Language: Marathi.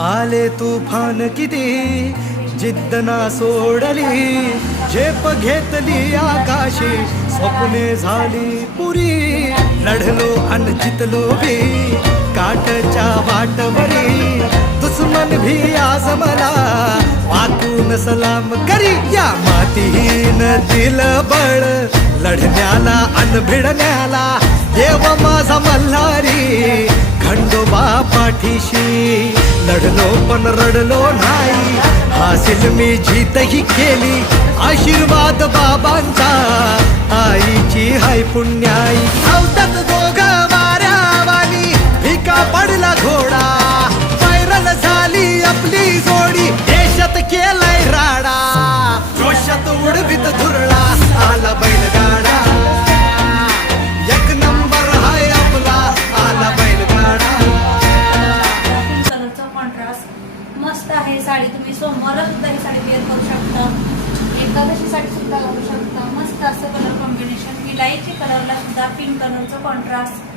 आले तुफान किती जिद्द ना सोडली, झेप घेतली आकाशी, स्वप्ने झाली पुरी. लढलो अन जितलो भी काठच्या वाटवरी, दुश्मन भी आज मला वाकून सलाम करी. या मातीहीन दिल बळ लढण्याला अन भिडण्याला, देव माझा मल्हारी खंडोबा पाठीशी. लढलो पण रडलो नाही, हासिल मी जीतही केली, आशीर्वाद बाबांचा आईची हाय पुण्याई. धावतात दोघं वाऱ्यावानी, भिका पडला घोडा, व्हायरल झाली आपली जोडी, देशात केलाय राडा, जोशात उडवीत धुरळा, आला बैलगाडा. एक नंबर हाय आपला, आला बैलगाडा. कलरचा कॉन्ट्रास्ट मस्त आहे साडी. तुम्ही सोमवारला सुद्धा ही साडी वेअर करू शकता, एकादशीसाठी सुद्धा घालू शकता. मस्त असं कलर कॉम्बिनेशन. विलायची कलरला सुद्धा पिंक कलरचं कॉन्ट्रास्ट